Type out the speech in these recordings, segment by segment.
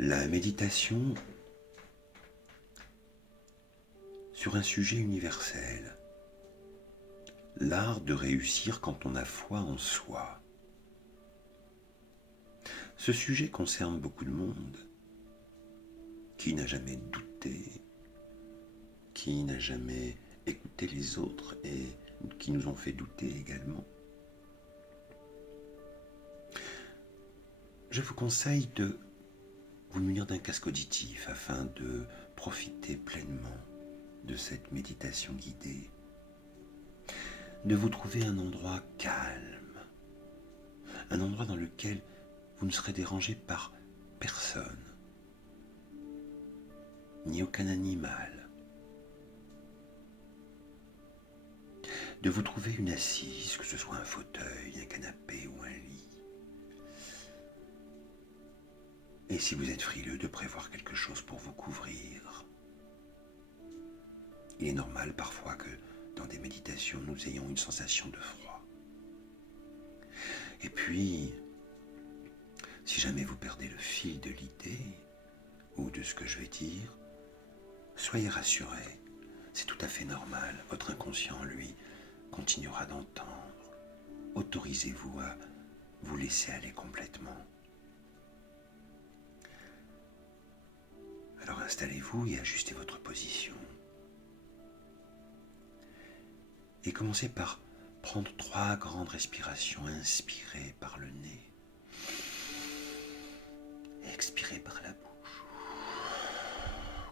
La méditation sur un sujet universel, l'art de réussir quand on a foi en soi. Ce sujet concerne beaucoup de monde. Qui n'a jamais douté? Qui n'a jamais écouté les autres et qui nous ont fait douter également? Je vous conseille de vous munir d'un casque auditif afin de profiter pleinement de cette méditation guidée, de vous trouver un endroit calme, un endroit dans lequel vous ne serez dérangé par personne, ni aucun animal, de vous trouver une assise, que ce soit un fauteuil, un canapé ou un lit. Et si vous êtes frileux, de prévoir quelque chose pour vous couvrir. Il est normal parfois que dans des méditations, nous ayons une sensation de froid. Et puis, si jamais vous perdez le fil de l'idée ou de ce que je vais dire, soyez rassurés, c'est tout à fait normal. Votre inconscient, lui, continuera d'entendre. Autorisez-vous à vous laisser aller complètement. Alors installez-vous et ajustez votre position. Et commencez par prendre 3 grandes respirations. Inspirez par le nez. Expirez par la bouche.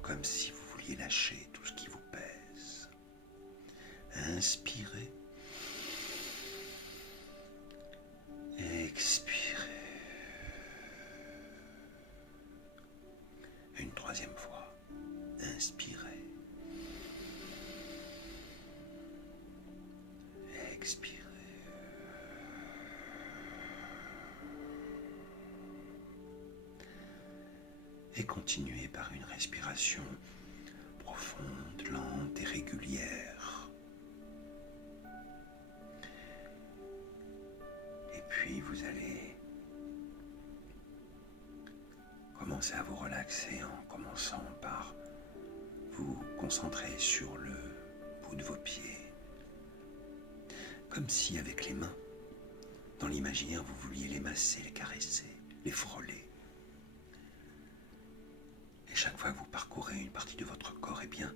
Comme si vous vouliez lâcher tout ce qui vous pèse. Inspirez. Expirez. Une 3e fois. Inspirez. Expirez. Et continuez par une respiration profonde, lente et régulière. Et puis vous allez commencer à vous relaxer en commençant par vous concentrer sur le bout de vos pieds. Comme si avec les mains, dans l'imaginaire, vous vouliez les masser, les caresser, les frôler. Et chaque fois que vous parcourez une partie de votre corps, eh bien,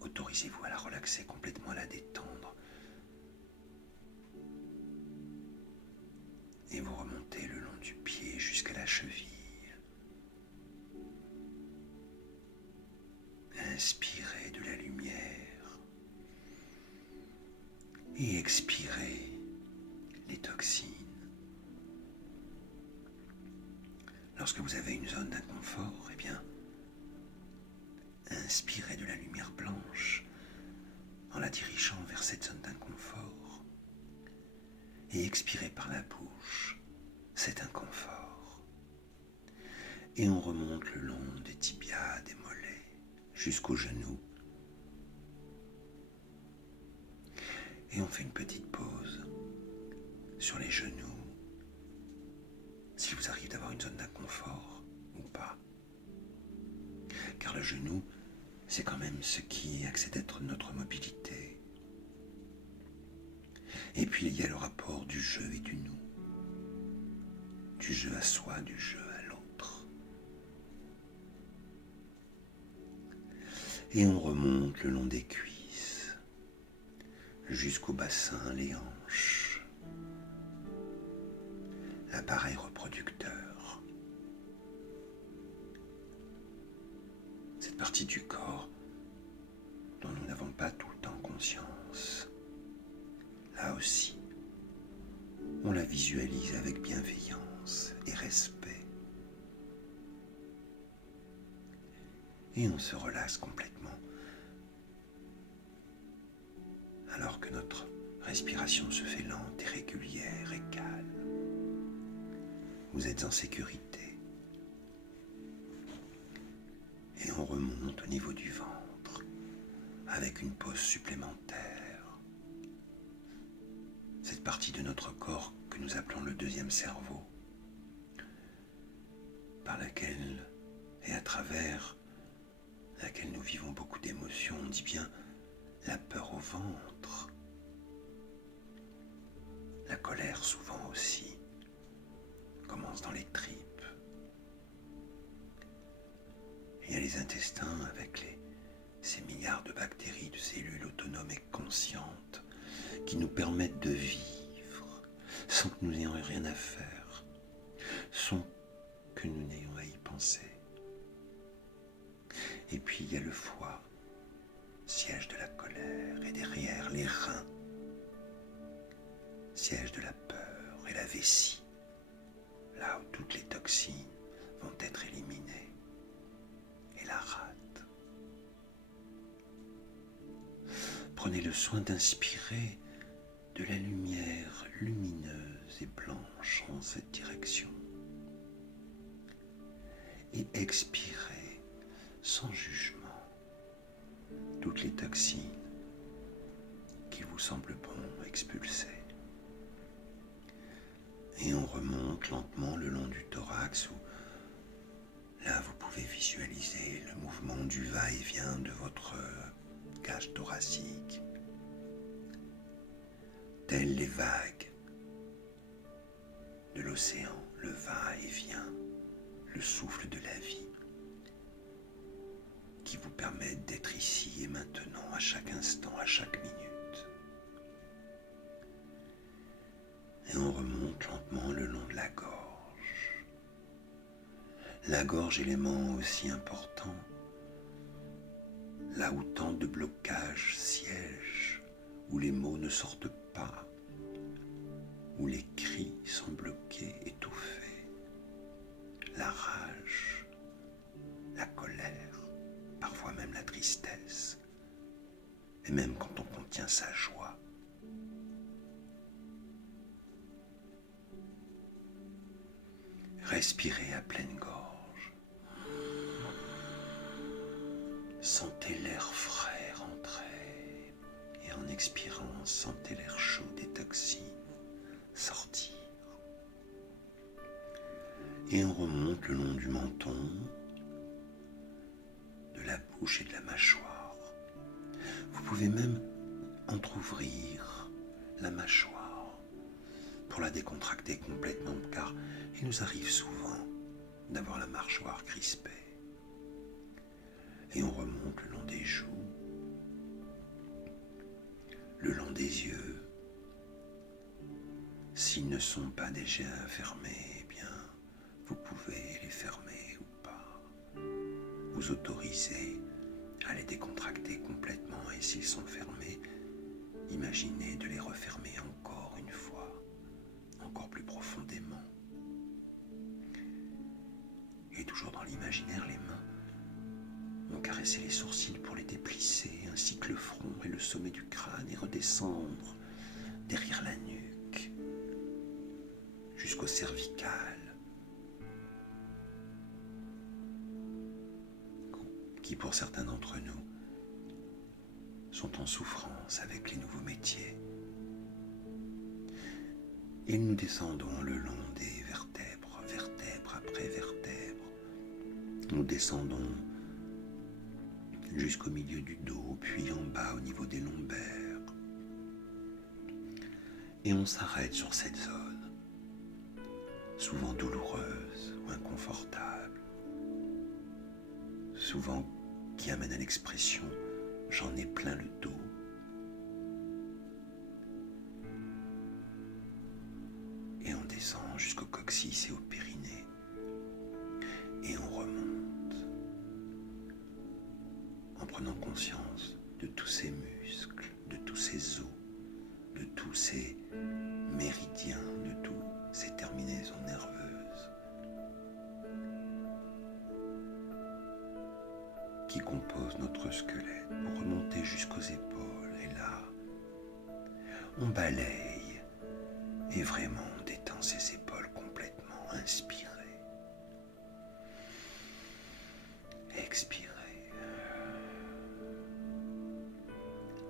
autorisez-vous à la relaxer complètement, à la détendre. Et vous remontez le long du pied jusqu'à la cheville. Inspirez de la lumière et expirez les toxines. Lorsque vous avez une zone d'inconfort, eh bien, inspirez de la lumière blanche en la dirigeant vers cette zone d'inconfort et expirez par la bouche cet inconfort. Et on remonte le long des tibias, des mollets, jusqu'aux genoux. Et on fait une petite pause sur les genoux, s'il vous arrive d'avoir une zone d'inconfort ou pas. Car le genou, c'est quand même ce qui accède à être notre mobilité. Et puis il y a le rapport du je et du nous. Du je à soi, du je à l'autre. Et on remonte le long des cuisses, jusqu'au bassin, les hanches, l'appareil reproducteur. Cette partie du corps dont nous n'avons pas tout le temps conscience. Là aussi, on la visualise avec bienveillance et respect. Et on se relâche complètement alors que notre respiration se fait lente et régulière et calme. Vous êtes en sécurité. Et on remonte au niveau du ventre avec une pause supplémentaire. Cette partie de notre corps que nous appelons le 2e cerveau par laquelle et à travers laquelle nous vivons beaucoup d'émotions, on dit bien la peur au ventre, la colère souvent aussi, commence dans les tripes. Il y a les intestins avec ces milliards de bactéries, de cellules autonomes et conscientes qui nous permettent de vivre sans que nous n'ayons rien à faire, sans que nous n'ayons à y penser. Et puis il y a le foie, siège de la colère, et derrière les reins, siège de la peur, et la vessie, là où toutes les toxines vont être éliminées, et la rate. Prenez le soin d'inspirer de la lumière lumineuse et blanche en cette direction, et expirez sans jugement toutes les toxines qu'il vous semble bon expulser. Et on remonte lentement le long du thorax où là vous pouvez visualiser le mouvement du va-et-vient de votre cage thoracique, telles les vagues de l'océan, le va-et-vient, le souffle de la vie, qui vous permettent d'être ici et maintenant, à chaque instant, à chaque minute. Et on remonte lentement le long de la gorge. La gorge, élément aussi important, là où tant de blocages siègent, où les mots ne sortent pas, où les cris sont bloqués, étouffés, la rage, la colère, parfois même la tristesse, et même quand on contient sa joie. Respirez à pleine gorge. Sentez l'air frais rentrer, et en expirant, sentez l'air chaud des toxines sortir. Et on remonte le long du menton, de la bouche et de la mâchoire. Vous pouvez même entrouvrir la mâchoire pour la décontracter complètement, car il nous arrive souvent d'avoir la mâchoire crispée. Et on remonte le long des joues, le long des yeux. S'ils ne sont pas déjà fermés, eh bien, vous pouvez les fermer ou pas. Vous autorisez à les décontracter complètement, et s'ils sont fermés, imaginez de les refermer encore une fois, encore plus profondément. Et toujours dans l'imaginaire, les mains vont caresser les sourcils pour les déplisser, ainsi que le front et le sommet du crâne, et redescendre derrière la nuque, jusqu'au cervical, qui pour certains d'entre nous sont en souffrance avec les nouveaux métiers. Et nous descendons le long des vertèbres, vertèbre après vertèbre. Nous descendons jusqu'au milieu du dos, puis en bas au niveau des lombaires. Et on s'arrête sur cette zone, souvent douloureuse ou inconfortable, souvent qui amène à l'expression « j'en ai plein le dos ». Et on descend jusqu'au coccyx et au périnée. Et on remonte en prenant conscience de tous ces muscles, de tous ces os, de tous ces méridiens, de toutes ces terminaisons nerveuses qui composent notre squelette pour remonter jusqu'aux épaules. Et là, on balaye et vraiment on détend ses épaules complètement. Inspirez. Expirez.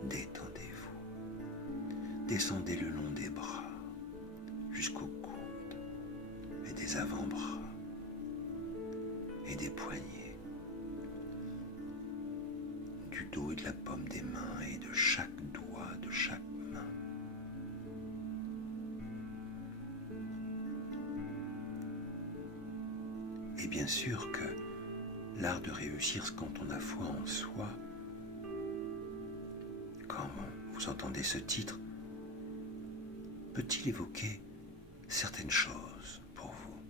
Détendez-vous. Descendez le long des bras jusqu'au coude et des avant-bras. du dos et de la paume des mains et de chaque doigt de chaque main. Et bien sûr que l'art de réussir quand on a foi en soi, quand vous entendez ce titre, peut-il évoquer certaines choses pour vous?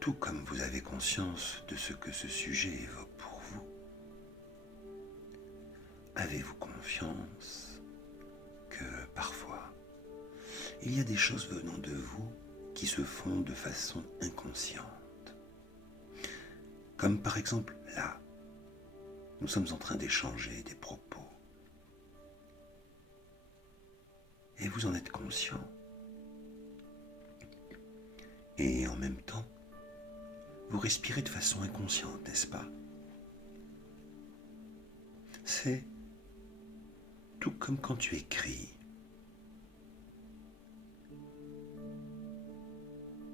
Tout comme vous avez conscience de ce que ce sujet évoque pour vous, avez-vous confiance que parfois, il y a des choses venant de vous qui se font de façon inconsciente? Comme par exemple là, nous sommes en train d'échanger des propos. Et vous en êtes conscient. Et en même temps, vous respirez de façon inconsciente, n'est-ce pas? C'est tout comme quand tu écris.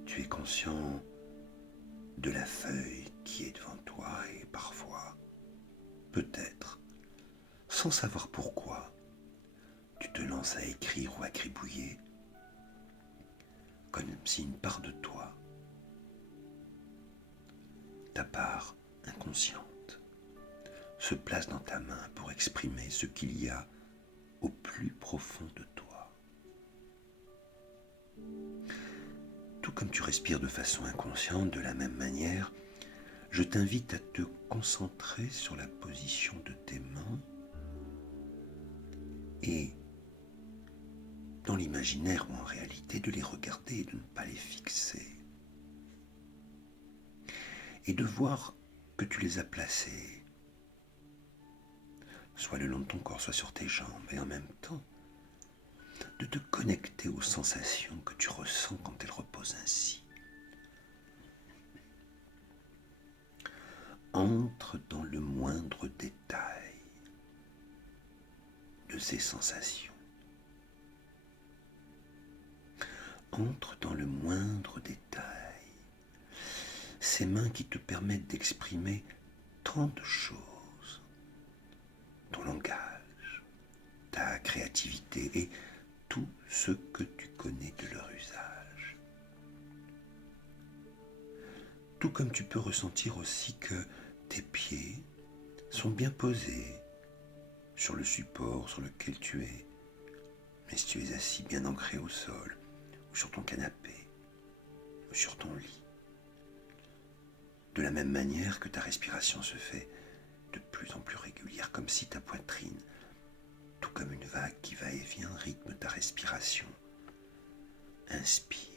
Tu es conscient de la feuille qui est devant toi et parfois, peut-être, sans savoir pourquoi, tu te lances à écrire ou à gribouiller, comme si une part de toi, ta part inconsciente, se place dans ta main pour exprimer ce qu'il y a au plus profond de toi. Tout comme tu respires de façon inconsciente, de la même manière, je t'invite à te concentrer sur la position de tes mains et, dans l'imaginaire ou en réalité, de les regarder et de ne pas les fixer. Et de voir que tu les as placées, soit le long de ton corps, soit sur tes jambes, et en même temps, de te connecter aux sensations que tu ressens quand elles reposent ainsi. Entre dans le moindre détail de ces sensations. Entre dans le moindre détail. Ces mains qui te permettent d'exprimer tant de choses. Ton langage, ta créativité et tout ce que tu connais de leur usage. Tout comme tu peux ressentir aussi que tes pieds sont bien posés sur le support sur lequel tu es. Mais si tu es assis bien ancré au sol, ou sur ton canapé, ou sur ton lit. De la même manière que ta respiration se fait de plus en plus régulière, comme si ta poitrine, tout comme une vague qui va et vient, rythme ta respiration. Inspire.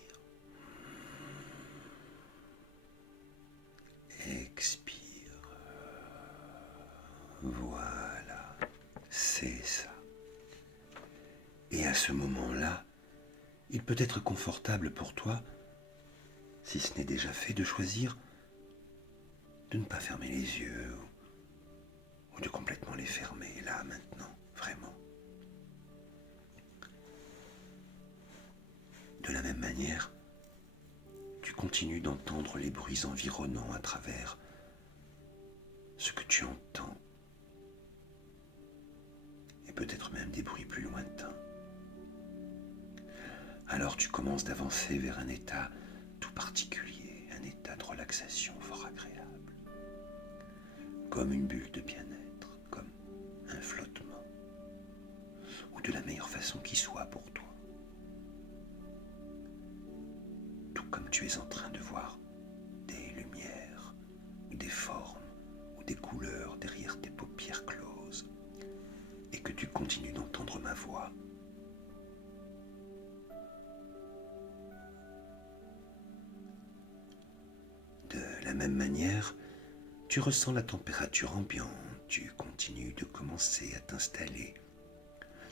Expire. Voilà, c'est ça. Et à ce moment-là, il peut être confortable pour toi, si ce n'est déjà fait, de choisir de ne pas fermer les yeux ou de complètement les fermer, là, maintenant, vraiment. De la même manière, tu continues d'entendre les bruits environnants à travers ce que tu entends, et peut-être même des bruits plus lointains. Alors tu commences d'avancer vers un état tout particulier, un état de relaxation fort agréable, comme une bulle de bien-être, comme un flottement, ou de la meilleure façon qui soit pour toi. Tout comme tu es en train de voir des lumières, ou des formes, ou des couleurs derrière tes paupières closes, et que tu continues d'entendre ma voix. De la même manière, tu ressens la température ambiante, tu continues de commencer à t'installer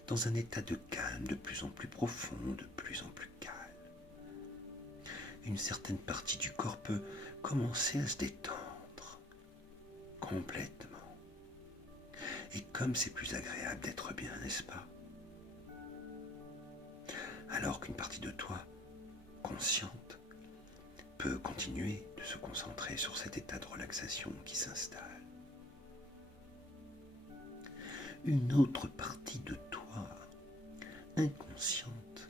dans un état de calme de plus en plus profond, de plus en plus calme. Une certaine partie du corps peut commencer à se détendre complètement. Et comme c'est plus agréable d'être bien, n'est-ce pas? Alors qu'une partie de toi, consciente, peut continuer de se concentrer sur cet état de relaxation qui s'installe. Une autre partie de toi, inconsciente,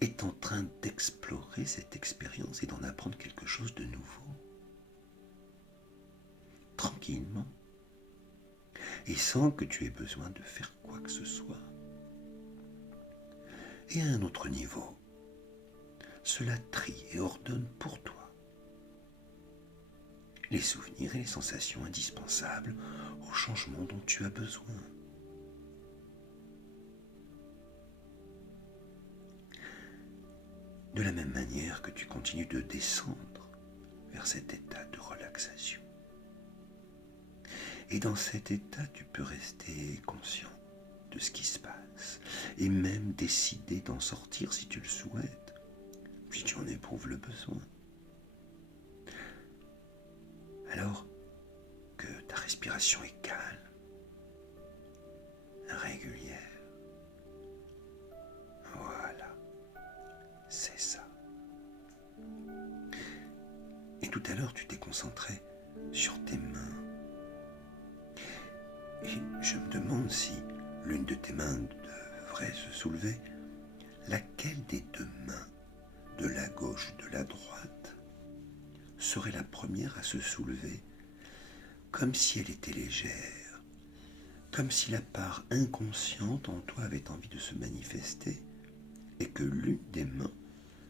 est en train d'explorer cette expérience et d'en apprendre quelque chose de nouveau. Tranquillement. Et sans que tu aies besoin de faire quoi que ce soit. Et à un autre niveau, cela trie et ordonne pour toi les souvenirs et les sensations indispensables au changement dont tu as besoin. De la même manière que tu continues de descendre vers cet état de relaxation. Et dans cet état, tu peux rester conscient de ce qui se passe et même décider d'en sortir si tu le souhaites, si tu en éprouves le besoin. Alors que ta respiration est calme, régulière, voilà, c'est ça. Et tout à l'heure, tu t'es concentré sur tes mains. Et je me demande si l'une de tes mains devrait se soulever, laquelle des deux mains, de la gauche ou de la droite, serait la première à se soulever, comme si elle était légère, comme si la part inconsciente en toi avait envie de se manifester, et que l'une des mains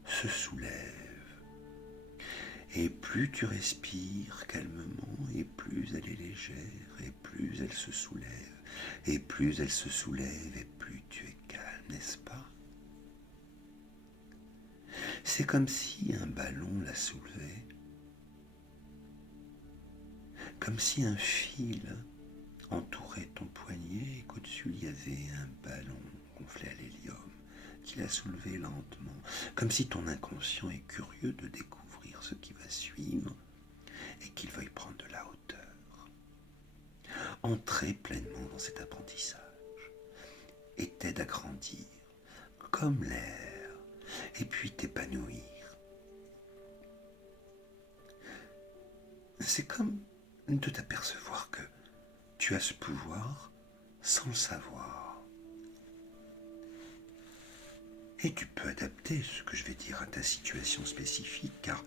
se soulève. Et plus tu respires calmement, et plus elle est légère, et plus elle se soulève, et plus elle se soulève, et plus tu es calme, n'est-ce pas? C'est comme si un ballon la soulevait, comme si un fil entourait ton poignet et qu'au-dessus il y avait un ballon gonflé à l'hélium qui la soulevait lentement, comme si ton inconscient est curieux de découvrir ce qui va suivre et qu'il veuille prendre de la hauteur. Entrer pleinement dans cet apprentissage et t'aide à grandir comme l'air et puis t'épanouir. C'est comme de t'apercevoir que tu as ce pouvoir sans le savoir. Et tu peux adapter ce que je vais dire à ta situation spécifique, car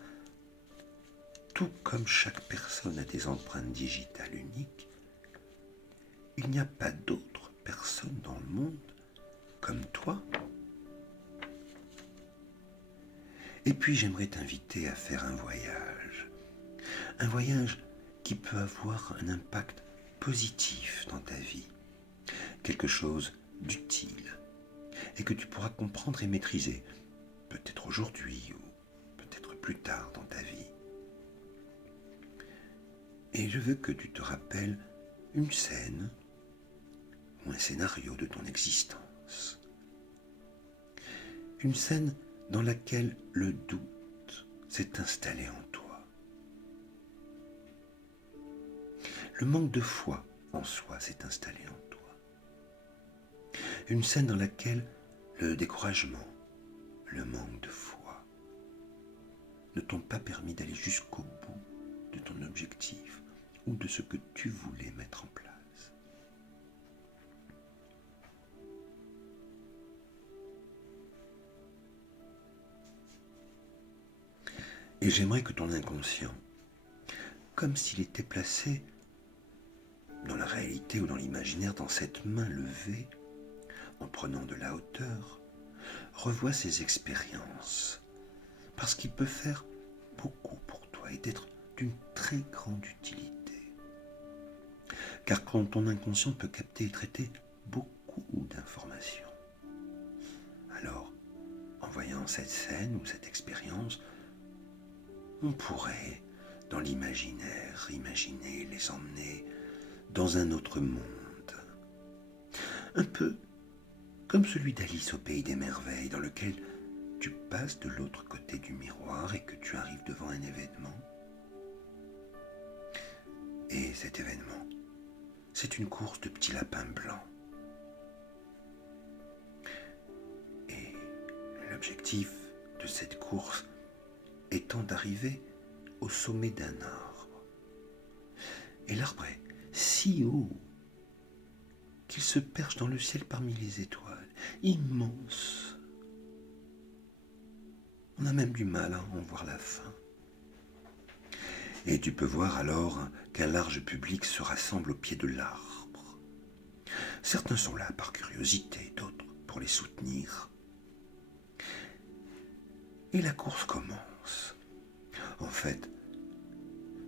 tout comme chaque personne a des empreintes digitales uniques, il n'y a pas d'autre personne dans le monde comme toi. Et puis j'aimerais t'inviter à faire un voyage qui peut avoir un impact positif dans ta vie, quelque chose d'utile et que tu pourras comprendre et maîtriser, peut-être aujourd'hui ou peut-être plus tard dans ta vie. Et je veux que tu te rappelles une scène ou un scénario de ton existence. Une scène dans laquelle le doute s'est installé en toi. Le manque de foi en soi s'est installé en toi. Une scène dans laquelle le découragement, le manque de foi ne t'ont pas permis d'aller jusqu'au bout de ton objectif ou de ce que tu voulais mettre en place. Et j'aimerais que ton inconscient, comme s'il était placé dans la réalité ou dans l'imaginaire, dans cette main levée, en prenant de la hauteur, revoie ses expériences, parce qu'il peut faire beaucoup pour toi et d'être d'une très grande utilité. Car quand ton inconscient peut capter et traiter beaucoup d'informations, alors, en voyant cette scène ou cette expérience, on pourrait, dans l'imaginaire, imaginer les emmener dans un autre monde. Un peu comme celui d'Alice au pays des merveilles, dans lequel tu passes de l'autre côté du miroir et que tu arrives devant un événement. Et cet événement, c'est une course de petits lapins blancs. Et l'objectif de cette course étant d'arriver au sommet d'un arbre. Et l'arbre est si haut qu'il se perche dans le ciel parmi les étoiles, immense. On a même du mal à en voir la fin. Et tu peux voir alors qu'un large public se rassemble au pied de l'arbre. Certains sont là par curiosité, d'autres pour les soutenir. Et la course commence. En fait,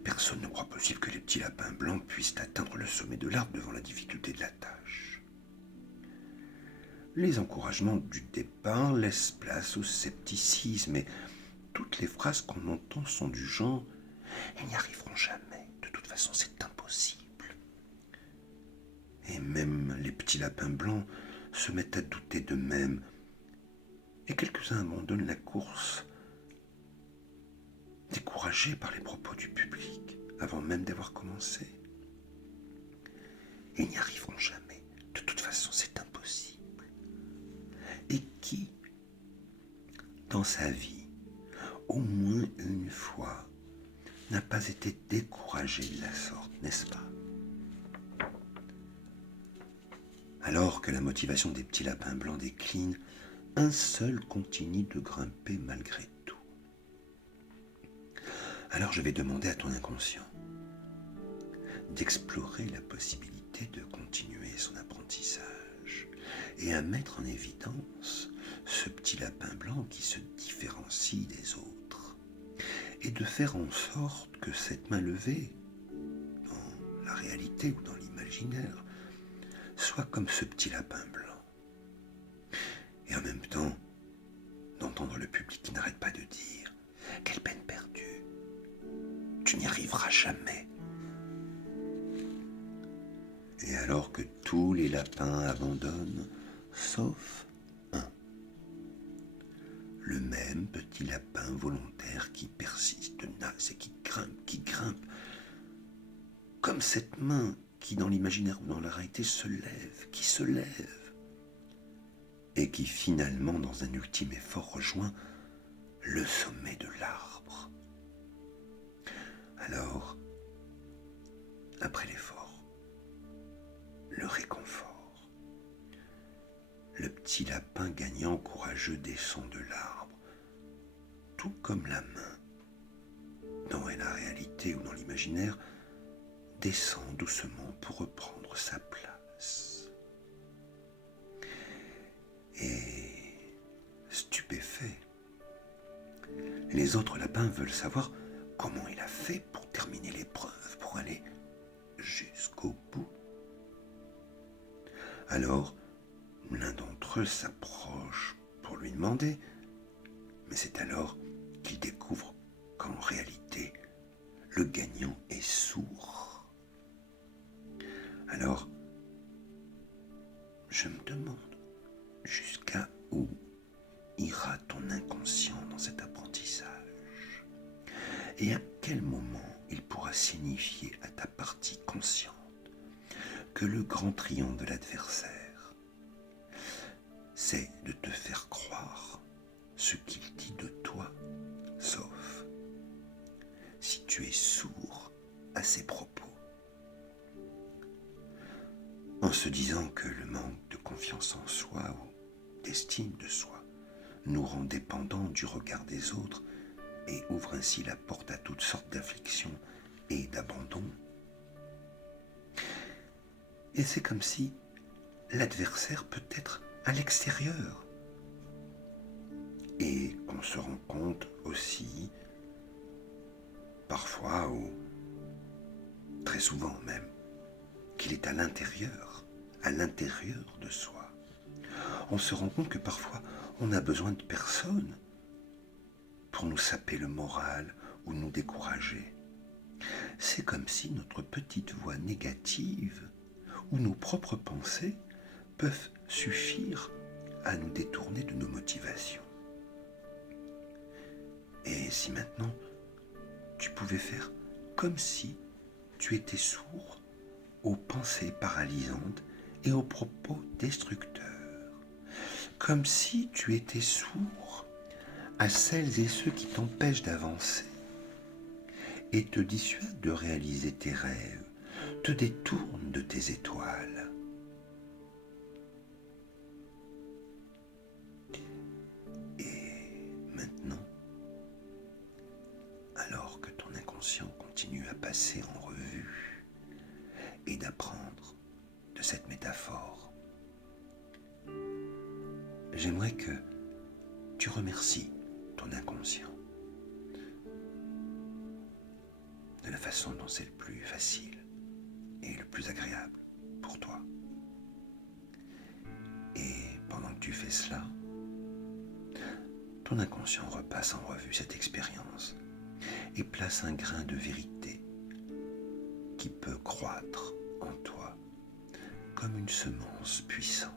personne ne croit possible que les petits lapins blancs puissent atteindre le sommet de l'arbre devant la difficulté de la tâche. Les encouragements du départ laissent place au scepticisme et toutes les phrases qu'on entend sont du genre « Ils n'y arriveront jamais, de toute façon c'est impossible ». Et même les petits lapins blancs se mettent à douter d'eux-mêmes et quelques-uns abandonnent la course, découragés par les propos du public, avant même d'avoir commencé. Ils n'y arriveront jamais, de toute façon c'est impossible. Et qui, dans sa vie, au moins une fois, n'a pas été découragé de la sorte, n'est-ce pas? Alors que la motivation des petits lapins blancs décline, un seul continue de grimper malgré tout. Alors je vais demander à ton inconscient d'explorer la possibilité de continuer son apprentissage et à mettre en évidence ce petit lapin blanc qui se différencie des autres et de faire en sorte que cette main levée, dans la réalité ou dans l'imaginaire, soit comme ce petit lapin blanc. Et en même temps, d'entendre le public qui n'arrête pas de dire « Quelle peine perdue, tu n'y arriveras jamais !» Et alors que tous les lapins abandonnent, sauf un. Le même petit lapin volontaire qui persiste, tenace et qui grimpe, comme cette main qui, dans l'imaginaire ou dans la réalité, qui se lève, et qui finalement, dans un ultime effort, rejoint le sommet de l'arbre. Alors, après l'effort, le réconfort, le petit lapin gagnant courageux descend de l'arbre, tout comme la main, dans la réalité ou dans l'imaginaire, descend doucement pour reprendre sa place. Et stupéfait, les autres lapins veulent savoir comment il a fait pour terminer l'épreuve, pour aller jusqu'au bout. Alors, l'un d'entre eux s'approche pour lui demander, mais c'est alors qu'il découvre qu'en réalité, le gagnant est sourd. Alors, je me demande jusqu'à où ira ton inconscient dans cet apprentissage et à quel moment il pourra signifier à ta partie consciente que le grand triomphe de l'adversaire, c'est de te faire croire ce qu'il dit de toi, sauf si tu es sourd à ses propos. En se disant que le manque de confiance en soi ou d'estime de soi nous rend dépendants du regard des autres et ouvre ainsi la porte à toutes sortes d'afflictions et d'abandon. Et c'est comme si l'adversaire peut être à l'extérieur. Et qu'on se rend compte aussi, parfois ou très souvent même, qu'il est à l'intérieur de soi. On se rend compte que parfois on a besoin de personne pour nous saper le moral ou nous décourager. C'est comme si notre petite voix négative ou nos propres pensées peuvent suffire à nous détourner de nos motivations. Et si maintenant tu pouvais faire comme si tu étais sourd aux pensées paralysantes et aux propos destructeurs, comme si tu étais sourd à celles et ceux qui t'empêchent d'avancer et te dissuadent de réaliser tes rêves, te détournent de tes étoiles. Et maintenant, alors que ton inconscient continue à passer en revue et d'apprendre de cette métaphore, j'aimerais que tu remercies ton inconscient de la façon dont c'est le plus facile et le plus agréable pour toi. Et pendant que tu fais cela, ton inconscient repasse en revue cette expérience et place un grain de vérité qui peut croître en toi comme une semence puissante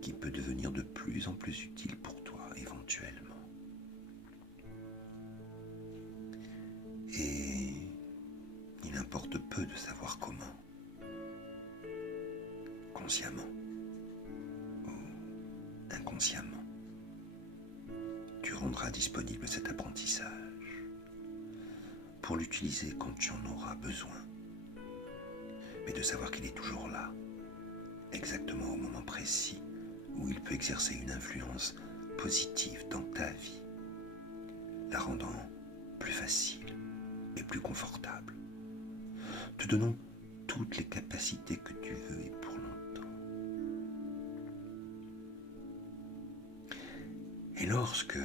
qui peut devenir de plus en plus utile pour toi éventuellement. Et il importe peu de savoir comment, consciemment ou inconsciemment, tu rendras disponible cet apprentissage pour l'utiliser quand tu en auras besoin, mais de savoir qu'il est toujours là, exactement au moment précis où il peut exercer une influence positive dans ta vie, la rendant plus facile et plus confortable, te donnant toutes les capacités que tu veux et pour longtemps. Et lorsque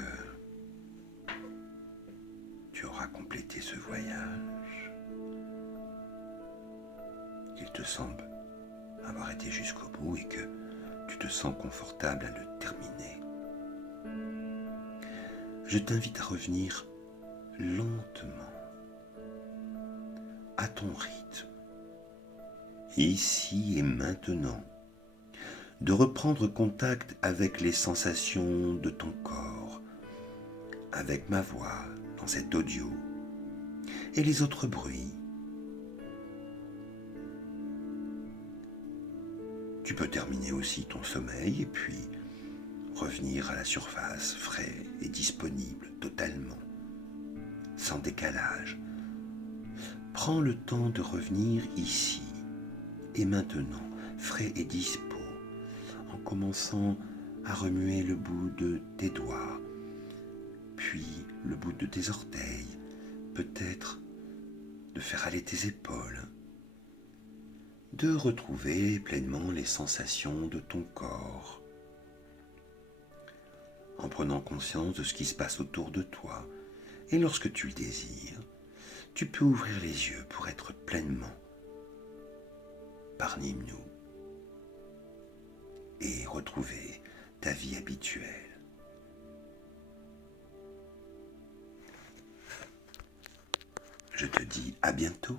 tu auras complété ce voyage, qu'il te semble avoir été jusqu'au bout et que tu te sens confortable à le terminer, je t'invite à revenir lentement, à ton rythme, ici et maintenant, de reprendre contact avec les sensations de ton corps, avec ma voix dans cet audio et les autres bruits. Tu peux terminer aussi ton sommeil et puis revenir à la surface, frais et disponible totalement, sans décalage. Prends le temps de revenir ici et maintenant, frais et dispo, en commençant à remuer le bout de tes doigts, puis le bout de tes orteils, peut-être de faire aller tes épaules, de retrouver pleinement les sensations de ton corps, en prenant conscience de ce qui se passe autour de toi. Et lorsque tu le désires, tu peux ouvrir les yeux pour être pleinement parmi nous et retrouver ta vie habituelle. Je te dis à bientôt.